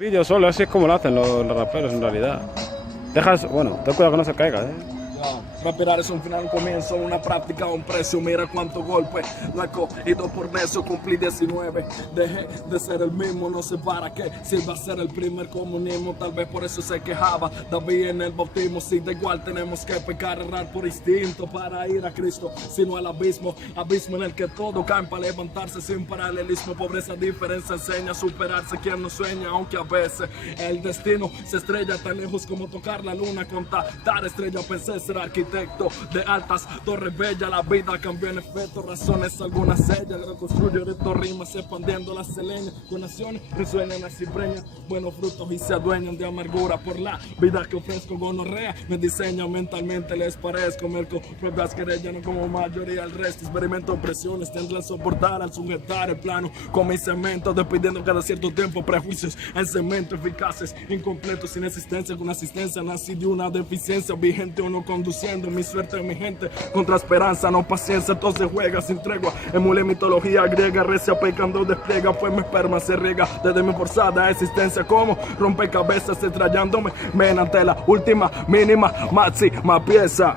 Vídeo solo, así es como lo hacen los raperos en realidad. Dejas, bueno, ten cuidado que no se caiga, Rapear es un final, un comienzo, una práctica, un precio. Mira cuánto golpe, la he cogido por necio, cumplí 19. Dejé de ser el mismo, no sé para qué. Si va a ser el primer comunismo, tal vez por eso se quejaba David en el bautismo. Si da igual tenemos que pecar, errar por instinto para ir a Cristo, sino al abismo. Abismo en el que todo cae para levantarse sin paralelismo. Pobreza, diferencia, enseña a superarse quien no sueña, aunque a veces el destino se estrella tan lejos como tocar la luna. Contactar estrella, pensé ser arquitecto de altas torres bellas. La vida cambió en efecto, razones algunas ellas. Reconstruyo estos rimas expandiendo las selenias. Con naciones resuenan las cipreñas, buenos frutos y se adueñan de amargura por la vida que ofrezco. Gonorrea me diseña mentalmente, les parezco merco pruebas querellas, no como mayoría el resto. Experimento presiones, tendré a soportar al sujetar el plano con mi cemento, despidiendo cada cierto tiempo prejuicios en cemento eficaces, incompletos, sin existencia, con asistencia. Nací de una deficiencia vigente, uno conduciendo mi suerte, mi gente, contra esperanza, no paciencia, entonces juega sin tregua. Emulé mitología griega, recia pecando despliega, pues mi esperma se riega desde mi forzada existencia como rompecabezas, estrellándome ante la última mínima máxima pieza.